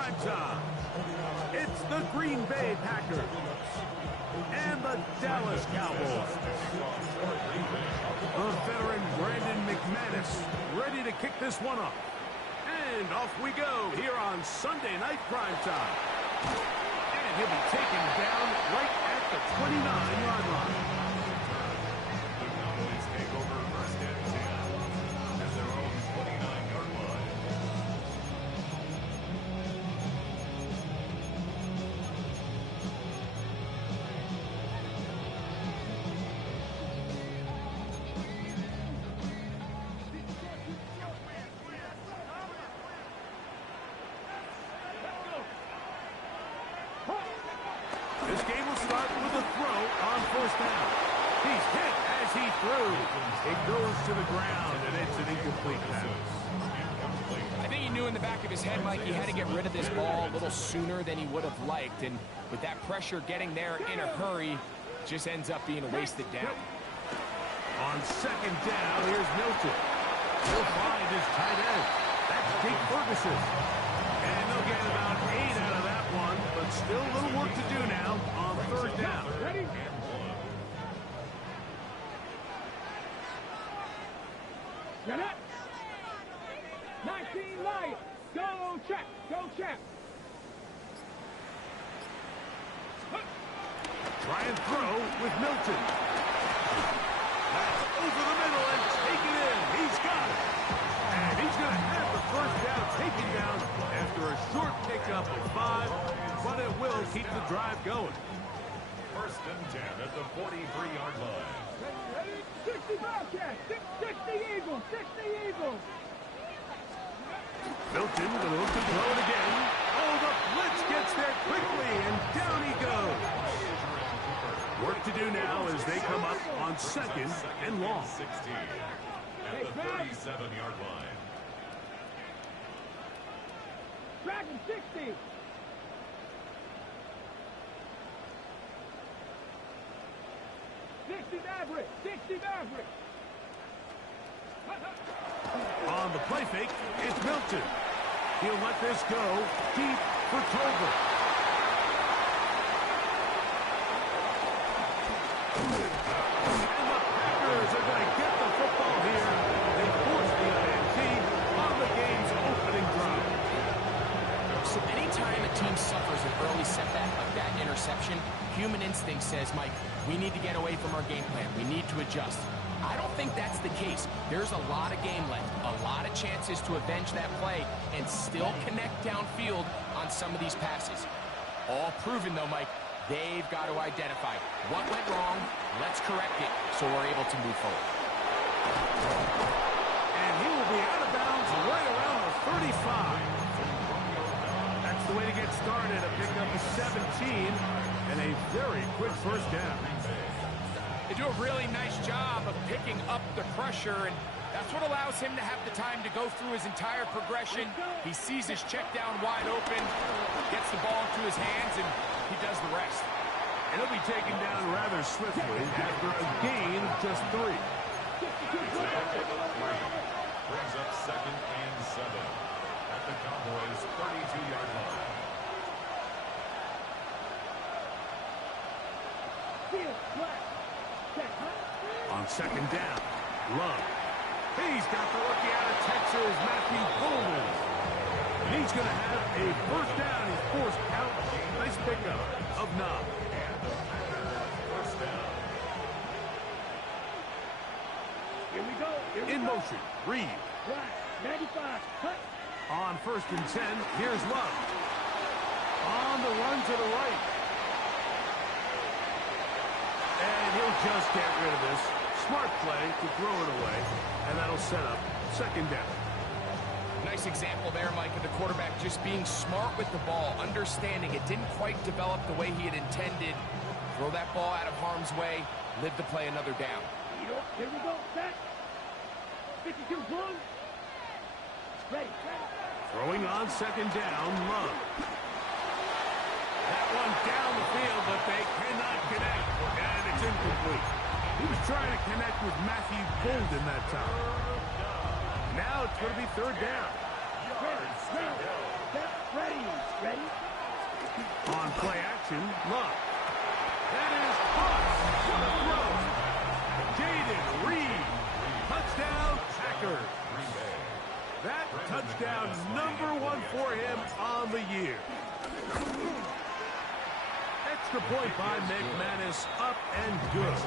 prime time. It's the Green Bay Packers and the Dallas Cowboys. The veteran Brandon McManus ready to kick this one off. And off we go here on Sunday Night Prime Time. And he'll be taken down right at the 29-yard line. The Cowboys take over first and 10 at their own 29-yard line. This game will start with a throw on first down. He's hit as he threw. It goes to the ground, and it's an incomplete pass. I think he knew in the back of his head, Mike, he had to get rid of this ball a little sooner than he would have liked. And with that pressure getting there in a hurry, just ends up being a wasted down. On second down, here's Milton. He'll find his tight end. That's Jake Ferguson. And they'll get about 8 out of that one, but still a little work to do now on third down. Ready? Get it. 19 Lions. Go check. Go check. Try and throw with Milton. That's over the middle and taken in. He's got it. And he's going to have the first down taken down after a short pickup of 5, but it will keep the drive going. First and 10 at the 43-yard line. 60 Bobcats. 60 Eagles. 60 Eagles. Milton going to look to throw it again. Oh, the blitz gets there quickly, and down he goes. Work to do now as they come up on second and long. 16 at the 37-yard line. Dragon 60. Maverick. 60 Maverick. On the play fake, it's Milton. He'll let this go deep for Tolbert. And the Packers are going to get the football here. They force the INT on the game's opening drive. So anytime a team suffers an early setback like that interception, human instinct says, Mike, we need to get away from our game plan. We need to adjust. I don't think that's the case. There's a lot of game left, a lot of chances to avenge that play and still connect downfield on some of these passes. All proven, though, Mike, they've got to identify what went wrong, let's correct it so we're able to move forward. And he will be out of bounds right around the 35. That's the way to get started, a pickup of 17 and a very quick first down. They do a really nice job of picking up the pressure, and that's what allows him to have the time to go through his entire progression. He sees his check down wide open, gets the ball into his hands, and he does the rest. And he'll be taken down rather swiftly after a gain of just 3. Brings up second and 7 at the Cowboys' 32-yard line. On second down, Love. He's got the rookie out of Texas, Matthew Golden. And he's going to have a first down. He's forced out. Nice pickup of Knob. First down. Here we go. In motion, Reed. 95. Cut. On first and 10, here's Love. On the run to the right. And he'll just get rid of this. Smart play to throw it away, and that'll set up second down. Nice example there, Mike, of the quarterback just being smart with the ball, understanding it didn't quite develop the way he had intended. Throw that ball out of harm's way, live to play another down. Here we go. Set. 52 blue. Ready. Throwing on second down, Love. That one down the field, but they cannot connect, and it's incomplete. He was trying to connect with Matthew Golden that time. Now it's going to be third down. Ready. Play action, Love. That is caught. What a throw. Jaden Reed. Touchdown, Packers. That touchdown #1 for him on the year. Extra point by McManus, up and good.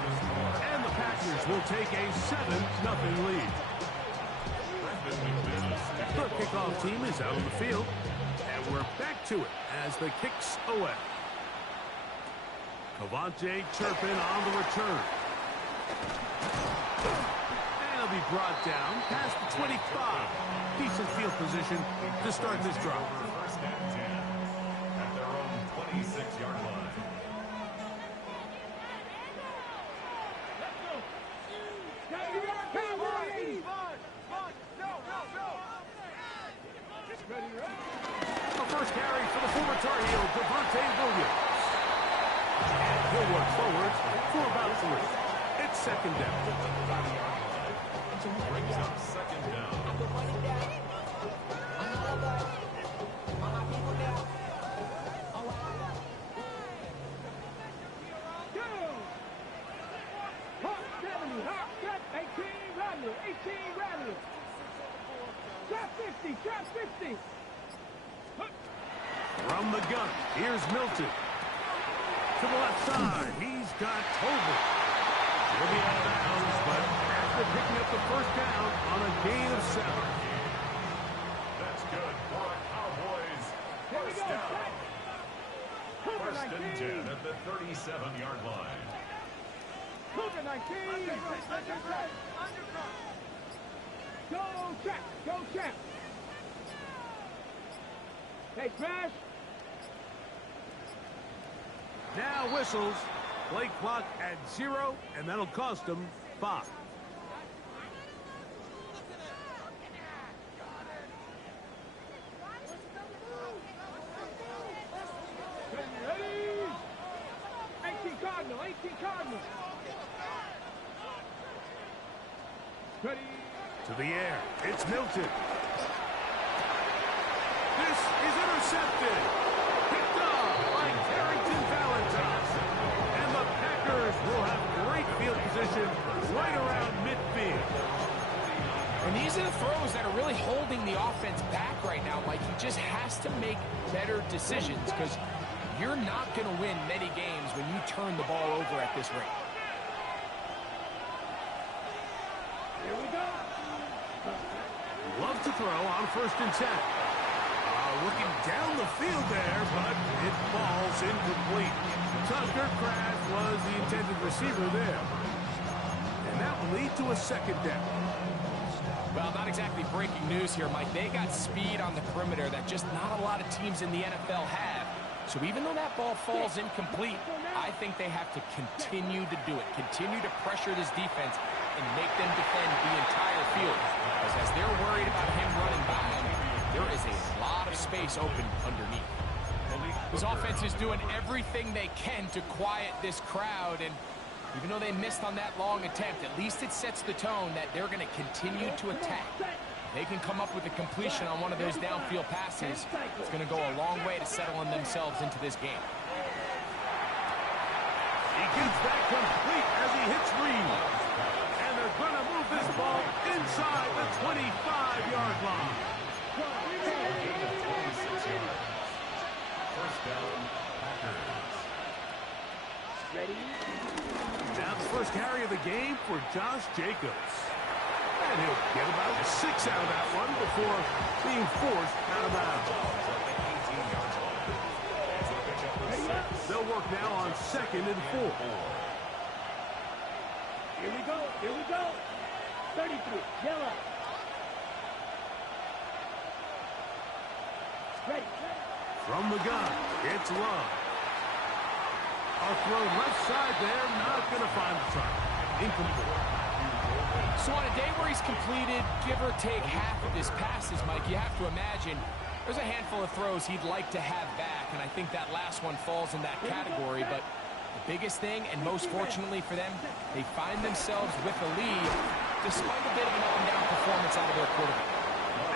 And the Packers will take a 7-0 lead. The kickoff team is out on the field, and we're back to it as the kick's away. Cavante Turpin on the return. And he'll be brought down past the 25. Decent field position to start this drive. First and 10 at their own 26-yard line. The first carry for the former Tar Heel, Devontae Williams. And he'll work forward for about 3. It's second down. Brings up second down. Trap 50. From the gun, here's Milton. To the left side, he's got Tobin. He'll be out of bounds, but after picking up the first down on a gain of 7. That's good for a Cowboys first down. First and 10 at the 37-yard line. Cougar 19. Go, Trap. Go, Trap. Hey, Crash. Now whistles. Play clock at 0, and that'll cost them 5. Ready? 18 Cardinal. 18 Cardinal. Ready? To the air, it's Milton. This is intercepted. Picked up by Carrington Valentine. And the Packers will have great field position right around midfield. And these are the throws that are really holding the offense back right now, Mike. He just has to make better decisions because you're not going to win many games when you turn the ball over at this rate. Here we go. Love to throw on 1st and 10. Looking down the field there, but it falls incomplete. Tucker Kraft was the intended receiver there. And that will lead to a 2nd down. Well, not exactly breaking news here, Mike. They got speed on the perimeter that just not a lot of teams in the NFL have. So even though that ball falls incomplete, I think they have to continue to do it. Continue to pressure this defense and make them defend the entire field. Because as they're worried about him running by them, there is a lot of space open underneath. This offense is doing everything they can to quiet this crowd, and even though they missed on that long attempt, at least it sets the tone that they're going to continue to attack. If they can come up with a completion on one of those downfield passes, it's going to go a long way to settling themselves into this game. He gets that complete as he hits Reed. And they're going to move this ball inside the 25-yard line. First down, Packers. Ready? Now the first carry of the game for Josh Jacobs. And he'll get about 6 out of that one before being forced out of bounds. They'll work now on 2nd and 4. Here we go. Here we go. 33. Yellow. Ready. From the gun, it's Love. A throw left side there, not going to find the target. Incomplete. So on a day where he's completed, give or take half of his passes, Mike, you have to imagine there's a handful of throws he'd like to have back, and I think that last one falls in that category. But the biggest thing, and most fortunately for them, they find themselves with a lead despite a bit of an up-and-down performance out of their quarterback.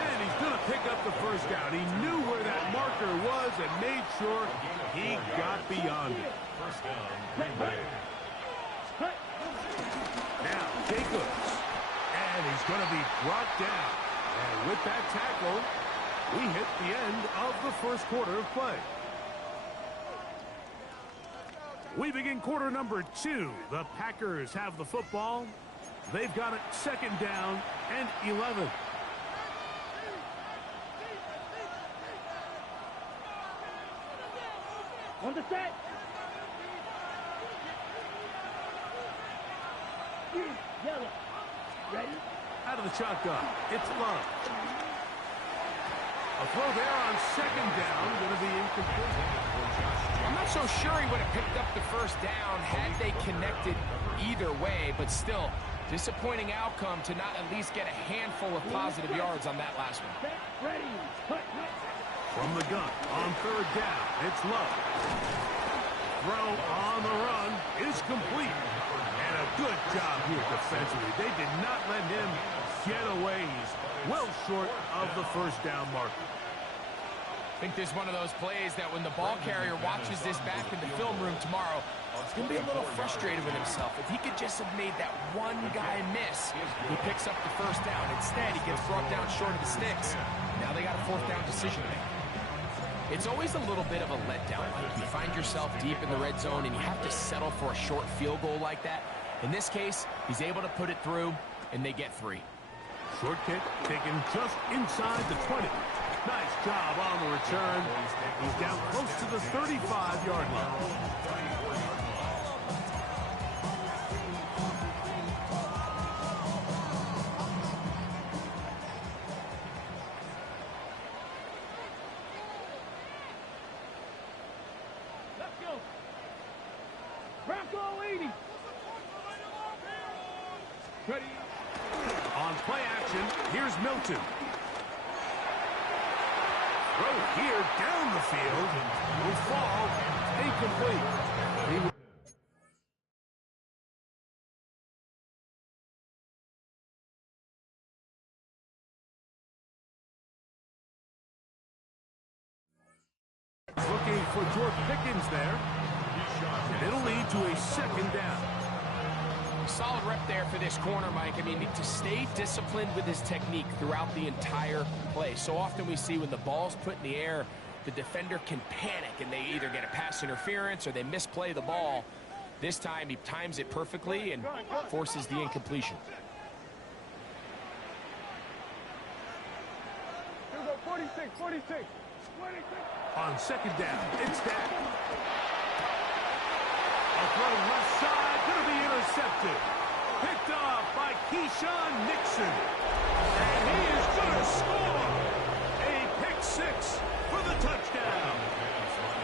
And he's going to pick up the first down. He knew where that marker was and made sure He got beyond it. First down, Green Bay. Now, Jacobs. And he's going to be brought down. And with that tackle, we hit the end of the first quarter of play. We begin quarter number 2. The Packers have the football. They've got it second down and 11. On the set. Yellow. Ready? Out of the shotgun. It's Love. A throw there on second down. Going to be incomplete. I'm not so sure he would have picked up the first down had they connected either way, but still, disappointing outcome to not at least get a handful of positive yards on that last one. Ready. From the gun on third down. It's Love. Throw on the run is complete. And a good job here defensively. They did not let him get away. He's well short of the first down marker. I think this is one of those plays that when the ball carrier watches this back in the film room tomorrow, he's going to be a little frustrated with himself. If he could just have made that one guy miss, he picks up the first down. Instead, he gets brought down short of the sticks. Now they got a fourth down decision to make. It's always a little bit of a letdown. Like you find yourself deep in the red zone and you have to settle for a short field goal like that. In this case, he's able to put it through, and they get 3. Short kick taken just inside the 20. Nice job on the return. He's down close to the 35-yard line. Bronco 80. Ready. On play action, here's Milton. Throw here down the field. Will fall. Incomplete. Looking for George Pickens there. And it'll lead to a second down. Solid rep there for this corner, Mike. I mean, to stay disciplined with his technique throughout the entire play. So often we see when the ball's put in the air, the defender can panic and they either get a pass interference or they misplay the ball. This time he times it perfectly and forces the incompletion. 46. On second down, it's Dak. A throw left side, going to be intercepted. Picked off by Keyshawn Nixon. And he is going to score. A pick six for the touchdown.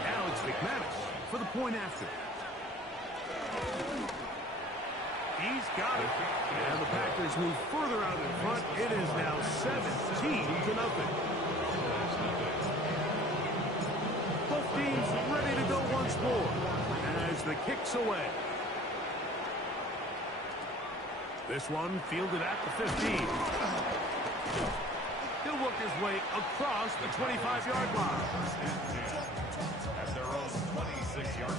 Now it's McManus for the point after. He's got it. And the Packers move further out in front. It is now 17-0. Both teams ready to go once more as the kick's away. This one fielded at the 15. He'll work his way across the 25-yard line. At their own 26-yard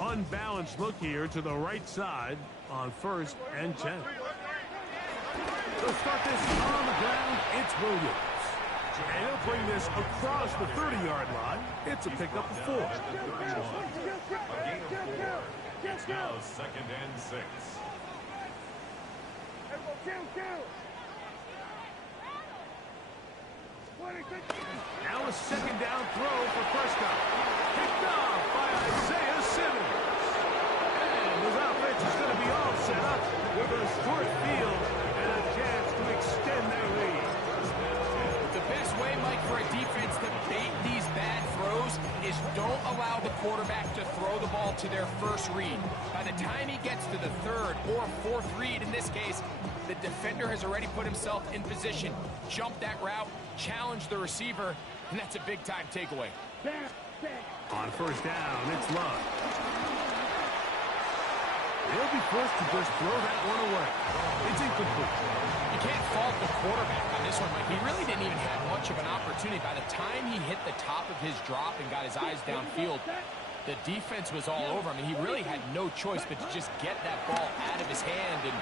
line. Unbalanced look here to the right side on 1st and 10. They'll start this on the ground. It's Williams. And he'll bring this across the 30-yard line. It's a pickup of 4. A gain of 4. It's now 2nd and 6. Now a second down throw for Prescott. Picked off by Isaiah Simmons. And his offense is going to be all set up with a short field and a chance to extend their lead. The best way, Mike, for a defense to bait these bad throws is don't allow the quarterback to throw the ball to their first read. By the time he gets to the 3rd or 4th read, in this case, the defender has already put himself in position, jumped that route, challenged the receiver, and that's a big-time takeaway. On 1st down, it's Love. He'll be forced to just throw that one away. It's incomplete. You can't fault the quarterback on this one, Mike. He really didn't even have much of an opportunity. By the time he hit the top of his drop and got his eyes downfield, the defense was all over him. I mean, he really had no choice but to just get that ball out of his hand and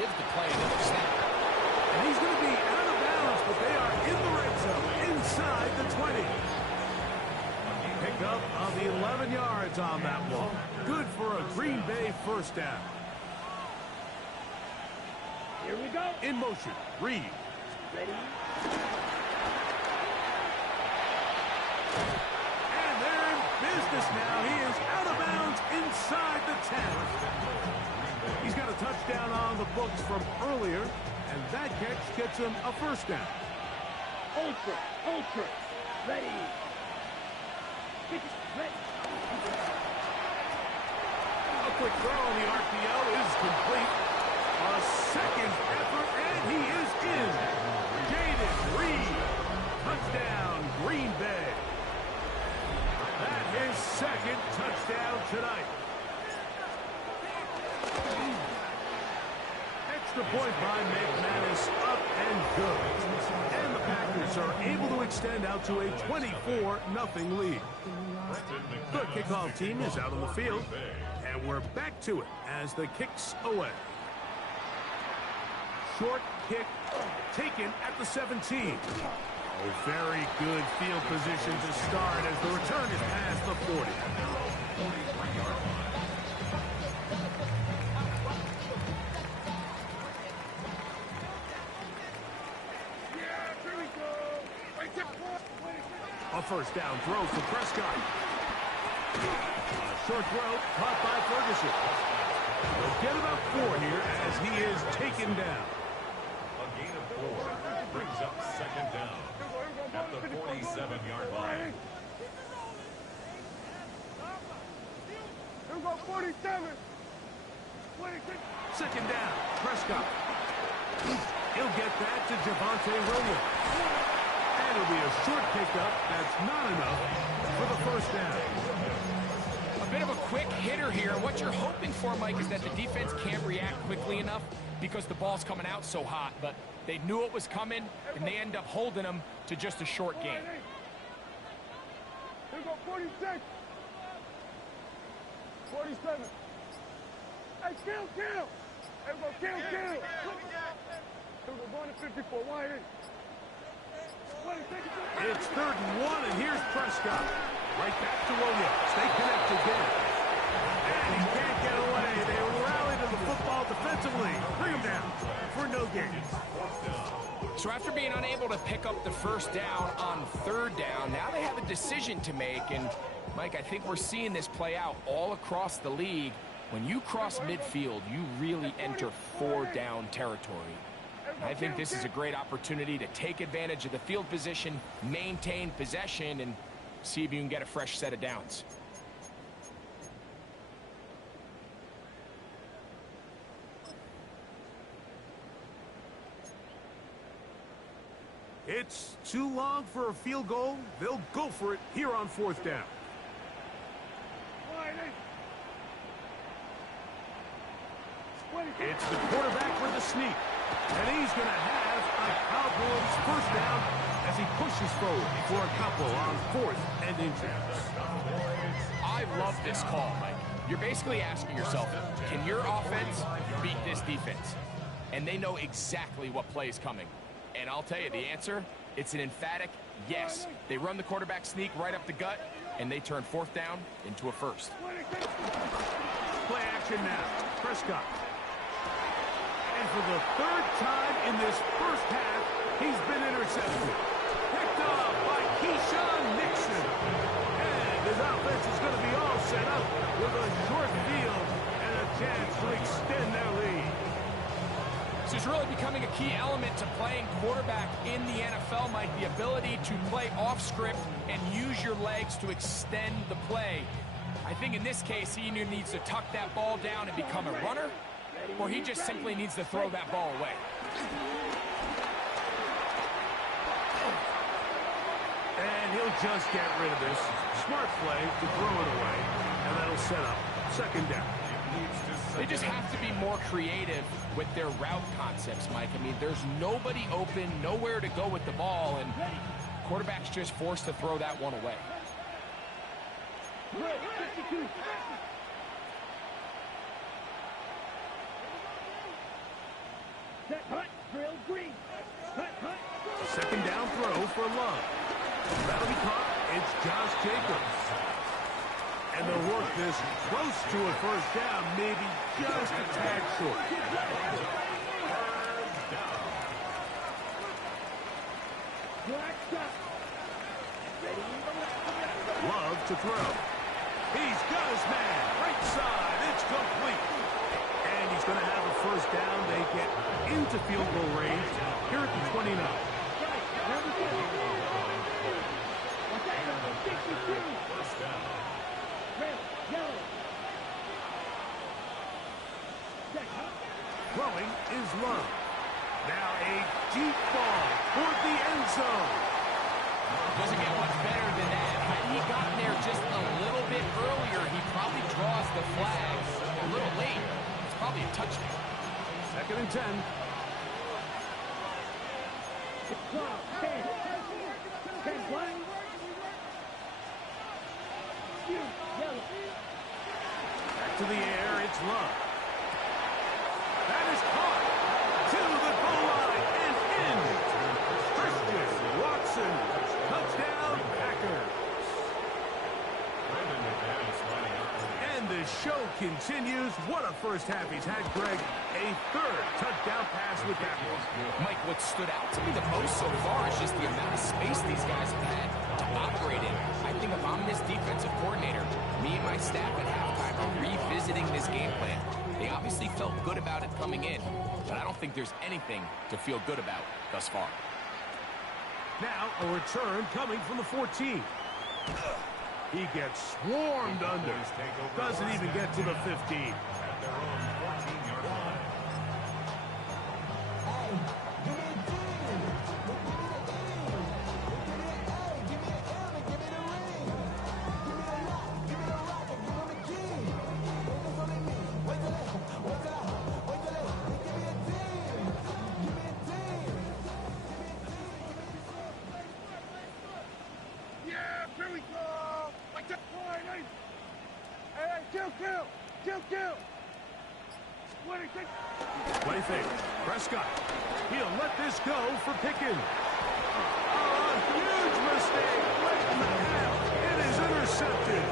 live to play another snap. And he's going to be out of bounds, but they are in the red zone, inside the 20. Pick up of the 11 yards on that one. Good for a Green Bay first down. Here we go. In motion, Reed. Ready? And they're in business now. He is out of bounds inside the 10. He's got a touchdown on the books from earlier, and that catch gets him a first down. Ultra. Ready. Ready. A quick throw on the RPO is complete. A second effort, and he is in. Jaden Reed. Touchdown, Green Bay. That is second touchdown tonight. Extra point by McManus, up and good. And the Packers are able to extend out to a 24-0 lead. The kickoff team is out on the field, and we're back to it as the kick's away. Short kick taken at the 17. Oh, very good field position to start as the return is past the 40. A first down throw for Prescott. A short throw caught by Ferguson. They'll get about 4 here as he is taken down. A gain of 4 brings up second down at the 47-yard line. Here we go, 47. 26. Second down, Prescott. He'll get that to Javonte Williams. And it'll be a short pickup. That's not enough for the first down. A bit of a quick hitter here. What you're hoping for, Mike, is that the defense can't react quickly enough because the ball's coming out so hot. But they knew it was coming, and they end up holding them to just a short gain. Here we go, 46. 47. Hey, kill. Here we go, kill. Here we go, going to 54. Wide in. It's 3rd and 1, and here's Prescott. Right back to Williams. They connect again. And he can't get away. They rally to the football defensively. Bring him down for no gain. So after being unable to pick up the first down on 3rd down, now they have a decision to make. And, Mike, I think we're seeing this play out all across the league. When you cross midfield, you really enter 4-down territory. I think this is a great opportunity to take advantage of the field position, maintain possession, and see if you can get a fresh set of downs. It's too long for a field goal. They'll go for it here on 4th down. It's the quarterback with the sneak. And he's going to have a Cowboys first down as he pushes forward for a couple on 4th and inches. I love this call, Mike. You're basically asking yourself, can your offense beat this defense? And they know exactly what play is coming. And I'll tell you the answer, it's an emphatic yes. They run the quarterback sneak right up the gut, and they turn 4th down into a first. Play action now. Prescott. And for the 3rd time in this first half, he's been intercepted. Picked off by Keyshawn Nixon. And his offense is going to be all set up with a short field and a chance to extend their lead. This is really becoming a key element to playing quarterback in the NFL, Mike. The ability to play off script and use your legs to extend the play. I think in this case, he either needs to tuck that ball down and become a runner, or he just simply needs to throw that ball away. And he'll just get rid of this. Smart play to throw it away. And that'll set up 2nd down. They just have to be more creative with their route concepts, Mike. I mean, there's nobody open, nowhere to go with the ball, and quarterback's just forced to throw that one away. Second down throw for Love. That'll be caught. It's Josh Jacobs. And they'll work this close to a first down, maybe just a tad short. Love to throw. He's got his man. Right side. It's complete. And he's going to have a first down. They get into field goal range here at the 29. Throwing is Love. Now a deep ball toward the end zone. Doesn't get much better than that. Had he gotten there just a little bit earlier, he probably draws the flag a little late. It's probably a touchdown. Second and 10. Back to the air, it's Love. That is caught to the goal line and in. Christian Watson, touchdown Packers. And the show continues. What a first half he's had, Greg. A third touchdown pass with that one. Mike, what stood out to me the most so far is just the amount of space these guys have had to operate in. I think if I'm this defensive coordinator, me and my staff at halftime are revisiting this game plan. They obviously felt good about it coming in, but I don't think there's anything to feel good about thus far. Now a return coming from the 14. He gets swarmed under. Doesn't even get to the 15. At their own 14-yard line. Play fake. Prescott. He'll let this go for Pickens. Oh, a huge mistake. Right in the half. It is intercepted.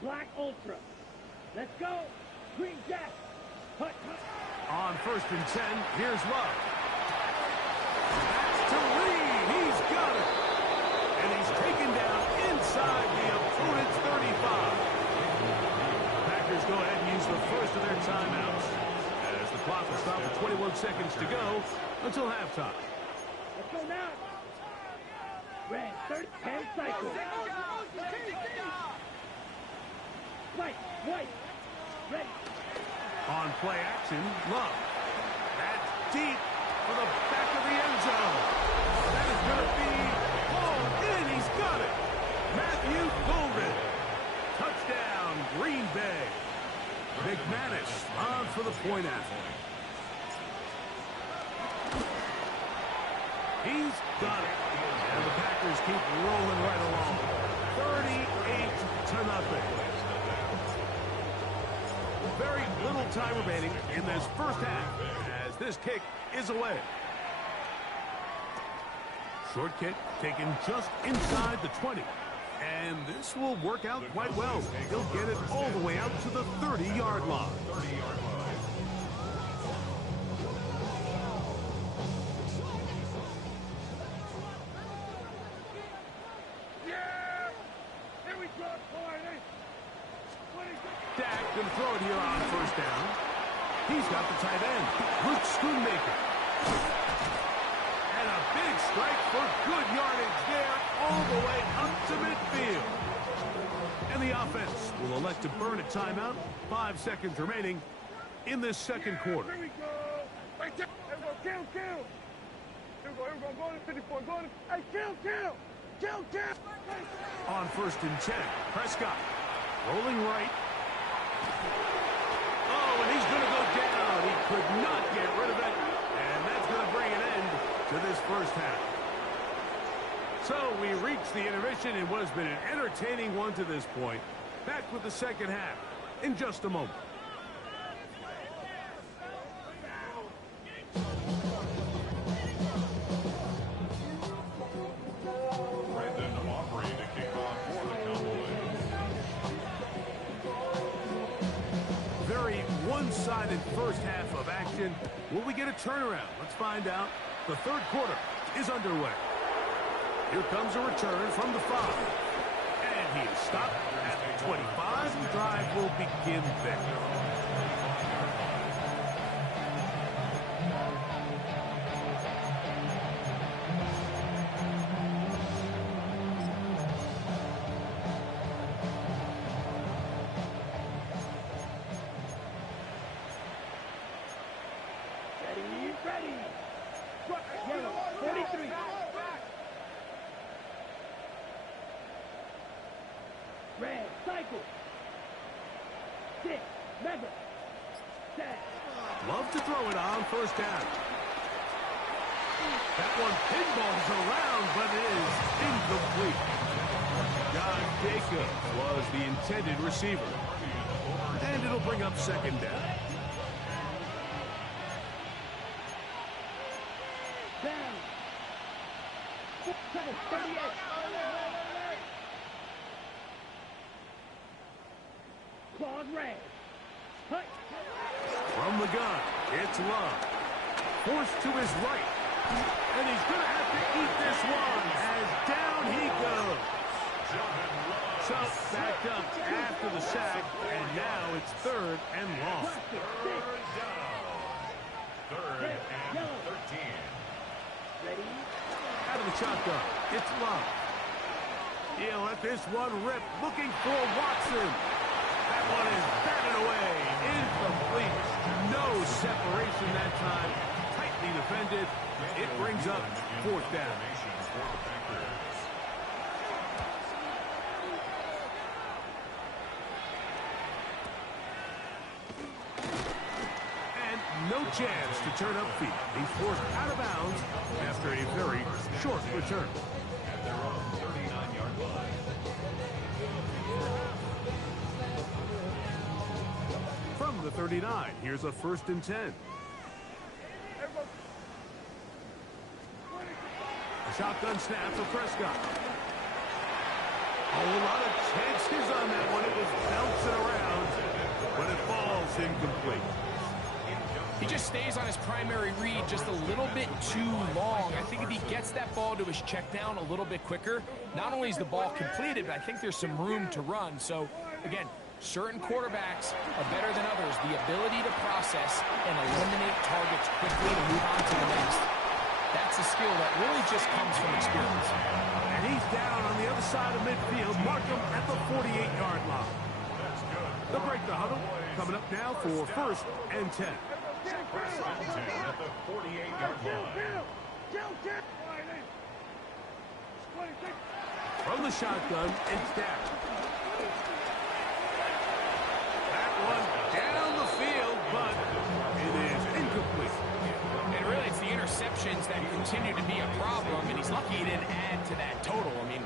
Black Ultra. Let's go. Green Jack. Hut, hut. On first and 10, here's Love. That's to Reed. He's got it. And he's taken down inside the opponent's 35. Packers go ahead and use the first of their timeouts as the clock will stop with 21 seconds to go until halftime. Let's go now. Red, 10 cycles. White. Ready. On play action, Love. That's deep for the back of the end zone. That is going to be hauled in. He's got it. Matthew Golden. Touchdown, Green Bay. McManus on for the point after. He's got it. And the Packers keep rolling right along. 38-0. Very little time remaining in this first half as this kick is away. Short kick taken just inside the 20. And this will work out quite well. He'll get it all the way out to the 30-yard line. Dak going to throw it here on first down. He's got the tight end, Luke Schoonmaker. And a big strike for good yardage there all the way up to midfield. And the offense will elect to burn a timeout. 5 seconds remaining in this second quarter. Here we go. Right there. Here we go. Kill. Here we go. Go to 54. Go to... Hey, kill. On first and 10, Prescott rolling right. Oh, and he's going to go down. He could not get rid of it. And that's going to bring an end to this first half. So we reach the intermission in what has been an entertaining one to this point. Back with the second half in just a moment. Brandon Aubrey to kick off for the Cowboys. Very one-sided first half of action. Will we get a turnaround? Let's find out. The third quarter is underway. Here comes a return from the 5. And he is stopped at the 25. The drive will begin there. Ready. Yellow, 43. Red, cycle. 6, mega. Set. Love to throw it on first down. That one pinballs around, but it is incomplete. Josh Jacobs was the intended receiver. And it'll bring up second down. Down. 38. Claude Ray. Hut. From the gun, it's Love. Forced to his right. And he's going to have to eat this one as down he goes. So backed up after the sack, and now it's third and long. Third down. Third and 13. Ready? Out of the shotgun, it's Love. He'll let this one rip, looking for Watson. That one is batted away, incomplete. No separation that time, tightly defended. It brings up fourth down. And no chance to turn upfield. He's forced out of bounds after a very short return. At their own 39-yard line. From the 39, here's a first and 10. A shotgun snap for Prescott. A whole lot of chances on that one. It was bouncing around, but it falls incomplete. He just stays on his primary read just a little bit too long. I think if he gets that ball to his check down a little bit quicker, not only is the ball completed, but I think there's some room to run. So, again, certain quarterbacks are better than others. The ability to process and eliminate targets quickly to move on to the next. That's a skill that really just comes from experience. And he's down on the other side of midfield. Mark him at the 48-yard line. They'll break the huddle. Coming up now for first and 10. First and 10 at the 48-yard line. From the shotgun, it's down. That one down the field, but it is incomplete. And really, it's the interceptions that continue to be a problem, and he's lucky he didn't add to that total. I mean,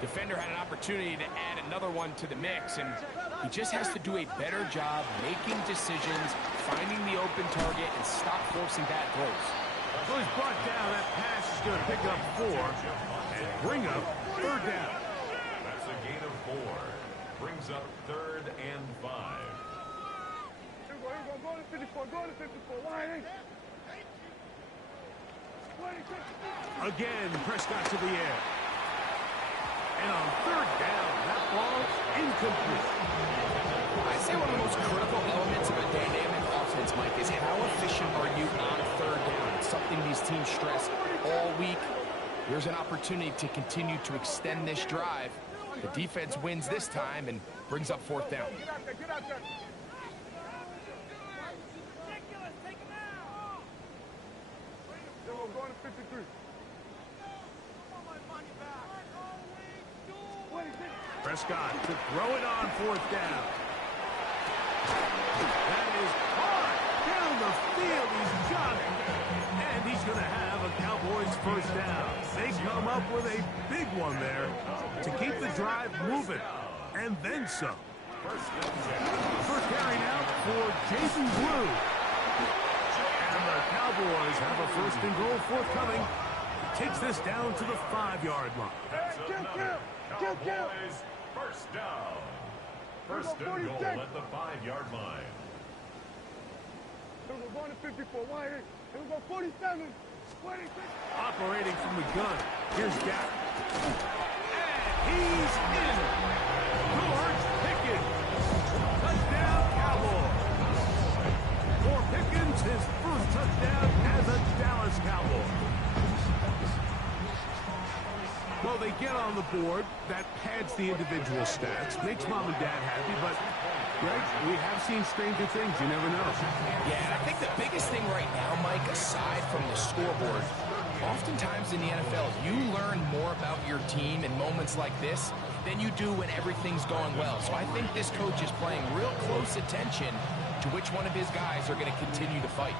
defender had an opportunity to add another one to the mix, and he just has to do a better job making decisions, finding the open target, and stop forcing bad throws. So he's brought down. That pass is going to pick up 4 and bring up third down. That's a gain of 4. Brings up third and 5. Go to 54. Go to 54. Line. Again, Prescott to the air. And on third down, that ball incomplete. I'd say one of the most critical elements of a dynamic offense, Mike, is how efficient are you on third down. It's something these teams stress all week. Here's an opportunity to continue to extend this drive. The defense wins this time and brings up fourth down. Get out there, get out there. Then we're going to 53. Prescott to throw it on fourth down. That is hard down the field. He's got it. And he's going to have a Cowboys first down. They come up with a big one there to keep the drive moving. And then some. First carry out for Jason Blue. And the Cowboys have a first and goal forthcoming. Takes this down to the 5-yard line. Cowboys first down. First and goal at the 5-yard line. Then we're going to 54. Then we go 47. 26. Operating from the gun. Here's Garrett. And he's in. George Pickens. Touchdown, Cowboys. For Pickens, his first touchdown as a Dallas Cowboy. Well, they get on the board. That pads the individual stats. Makes mom and dad happy, but, Greg, we have seen stranger things. You never know. Yeah, and I think the biggest thing right now, Mike, aside from the scoreboard, oftentimes in the NFL, you learn more about your team in moments like this than you do when everything's going well. So I think this coach is paying real close attention to which one of his guys are going to continue to fight.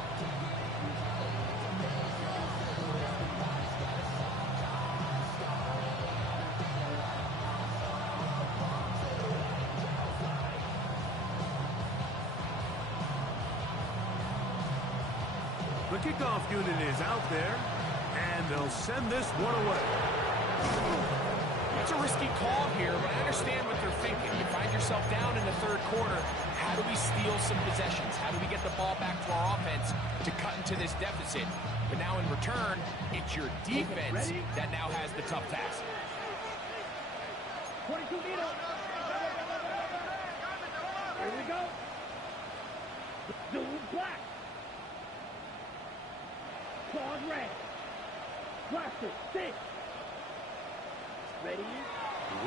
The kickoff unit is out there, and they'll send this one away. It's a risky call here, but I understand what they're thinking. You find yourself down in the third quarter. How do we steal some possessions? How do we get the ball back to our offense to cut into this deficit? But now in return, it's your defense that now has the tough task. 22 meters. Here we go. Dude black. Claude red. Blaster, 6. Ready?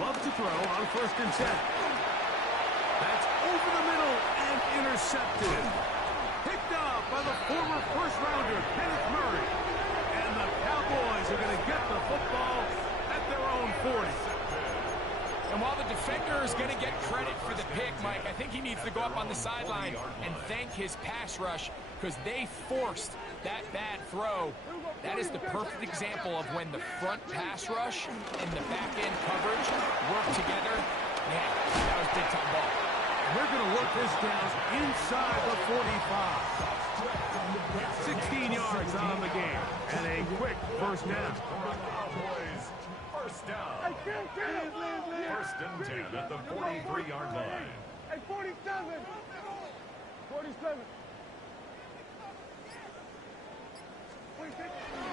Love to throw on first and 10. That's over the middle and intercepted. Picked up by the former first-rounder, Kenneth Murray. And the Cowboys are going to get the football at their own 40. And while the defender is going to get credit for the pick, Mike, I think he needs to go up on the sideline and thank his pass rush because they forced that bad throw. That is the perfect example of when the front pass rush and the back end coverage work together. Man, that was big-time ball. We're going to look this down inside the 45. 16 yards on the game and a quick first down. First down. First and 10 at the 43-yard line. Hey, 47. 47.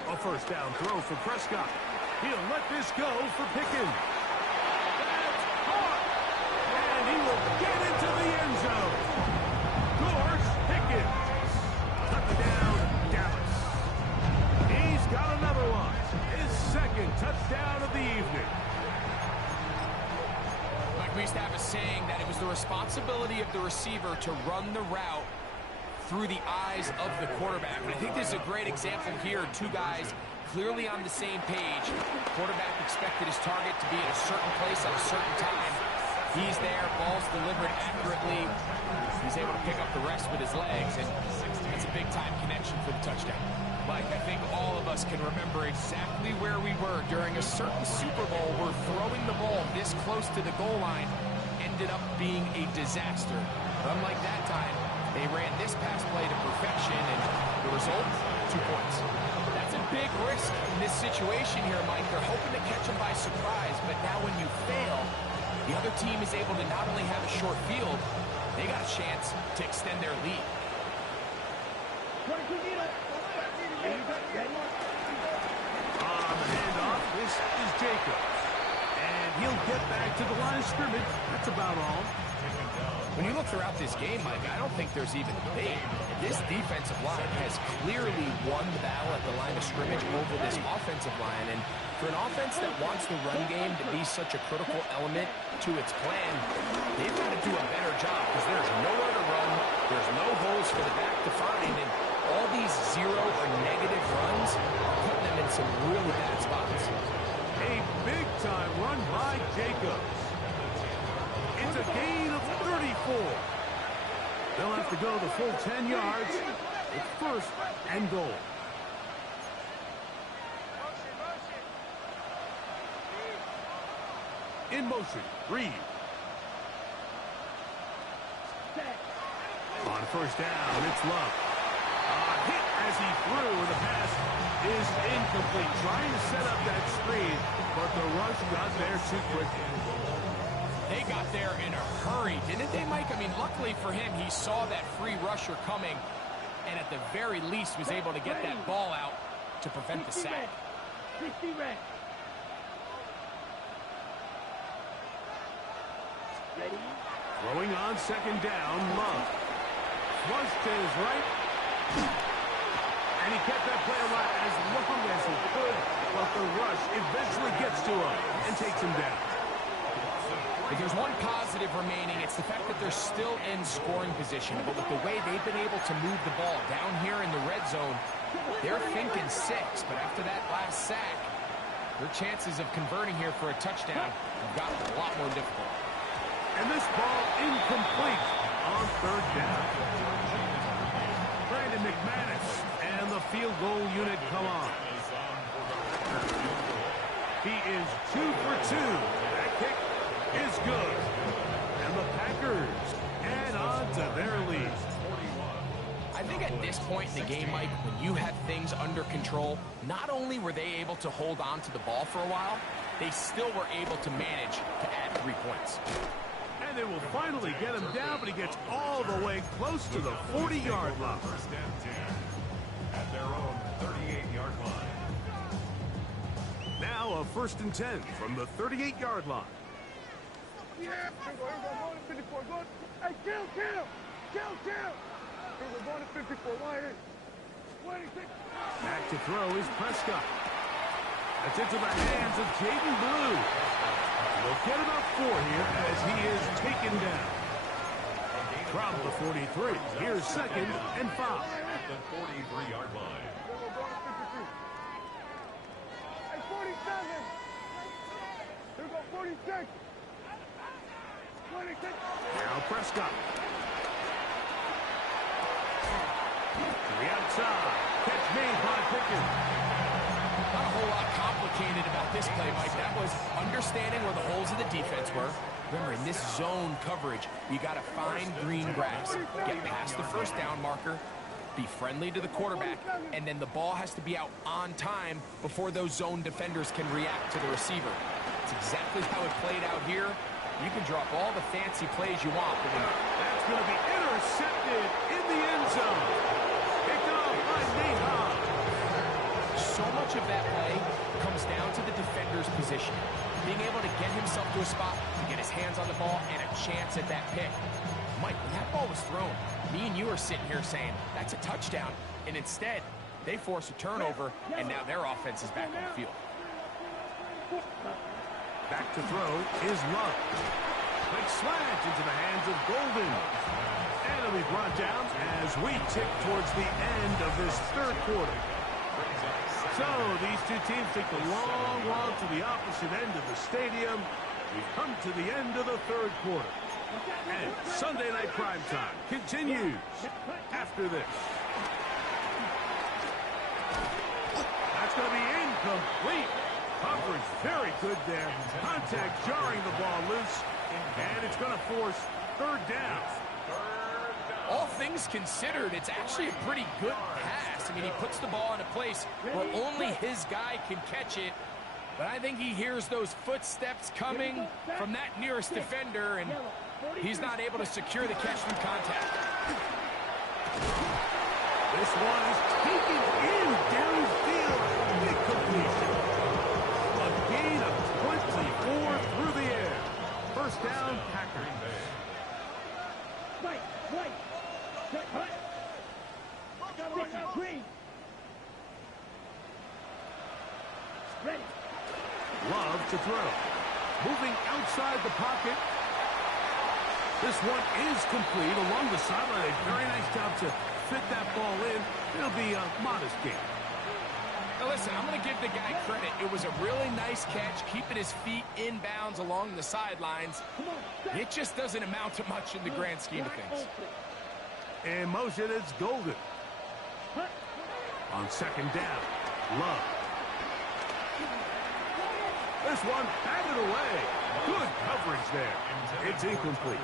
A first down throw for Prescott. He'll let this go for Pickens. That's caught. And he will get into the end zone. George Pickens. Touchdown, Dallas. He's got another one. His second touchdown of the evening. Like we used to have a saying that it was the responsibility of the receiver to run the route through the eyes of the quarterback. And I think this is a great example here. Two guys clearly on the same page. Quarterback expected his target to be at a certain place at a certain time. He's there, ball's delivered accurately. He's able to pick up the rest with his legs, and it's a big-time connection for the touchdown. Mike, I think all of us can remember exactly where we were during a certain Super Bowl where throwing the ball this close to the goal line ended up being a disaster. But unlike that time, they ran this pass play to perfection, and the result, 2 points. That's a big risk in this situation here, Mike. They're hoping to catch them by surprise, but now when you fail, the other team is able to not only have a short field, they got a chance to extend their lead. On the handoff, this is Jacobs. And he'll get back to the line of scrimmage. That's about all. When you look throughout this game, Mike, I don't think there's even debate. This defensive line has clearly won the battle at the line of scrimmage over this offensive line. And for an offense that wants the run game to be such a critical element to its plan, they've got to do a better job because there's nowhere to run, there's no holes for the back to find, and all these zero or negative runs are putting them in some really bad spots. A big-time run by Jacobs. It's a gain of 34. They'll have to go the full 10 yards. It's first and goal. In motion, Reed. On first down, it's Love. Hit as he threw, and the pass is incomplete. Trying to set up that screen, but the rush got there too quickly. They got there in a hurry, didn't they, Mike? I mean, luckily for him, he saw that free rusher coming, and at the very least was able to get that ball out to prevent the sack. 60 red. Ready? Throwing on second down, Love. Flushed to his right. And he kept that play alive as long as he could, but the rush eventually gets to him and takes him down. If there's one positive remaining, it's the fact that they're still in scoring position. But with the way they've been able to move the ball down here in the red zone, they're thinking 6. But after that last sack, their chances of converting here for a touchdown have gotten a lot more difficult. And this ball incomplete on third down. Brandon McManus and the field goal unit come on. He is 2 for 2. That kick is good. And the Packers add on to their lead. I think at this point in the game, Mike, when you have things under control, not only were they able to hold on to the ball for a while, they still were able to manage to add 3 points. And they will finally get him down, but he gets all the way close to the 40-yard line. First and 10 at their own 38-yard line. Now a first and 10 from the 38-yard line. Yeah, here we go, 54, go. Hey, kill. Here we're going to 54, wire. 26. Back to throw is Prescott. That's into the hands of Jaden Blue. He'll get about 4 here as he is taken down. From the 43, here's second and 5. At the 43-yard line. We're going to 52. Hey, 47. Here we go, 46. 26. Now Prescott. To the outside. Catch made by Pickens. Not a whole lot complicated about this play, Mike. That was understanding where the holes of the defense were. Remember, in this zone coverage, you got to find green grass, get past the first down marker, be friendly to the quarterback, and then the ball has to be out on time before those zone defenders can react to the receiver. It's exactly how it played out here. You can drop all the fancy plays you want, but when That's going to be intercepted in the end zone. Picked off by Nate Hobbs. so much of that play comes down to the defender's position, being able to get himself to a spot, to get his hands on the ball, and a chance at that pick. Mike, when that ball was thrown, me and you are sitting here saying, that's a touchdown, and instead, they force a turnover, and now their offense is back on the field. Back to throw is Love. Quick slant into the hands of Golden. And it'll be brought down as we tick towards the end of this third quarter. So these two teams take the long walk to the opposite end of the stadium. We've come to the end of the third quarter. And Sunday Night Primetime continues after this. That's going to be incomplete. Coverage very good there. Contact jarring the ball loose. And it's going to force third down. All things considered, it's actually a pretty good pass. I mean, he puts the ball in a place where only his guy can catch it. But I think he hears those footsteps coming from that nearest defender, and he's not able to secure the catch through contact. This one is taken in downfield. Big completion. A gain of 24 through the air. First down, Packers. Love to throw. Moving outside the pocket. This one is complete along the sideline. A very nice job to fit that ball in. It'll be a modest gain. Now listen, I'm going to give the guy credit. It was a really nice catch, keeping his feet in bounds along the sidelines. It just doesn't amount to much in the grand scheme of things. In motion, it's Golden. On second down, Love. This one batted away. Good coverage there. It's incomplete.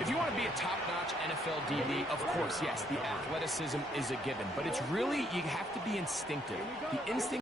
If you want to be a top-notch NFL DB, of course, yes, the athleticism is a given. But it's really, you have to be instinctive. The instinct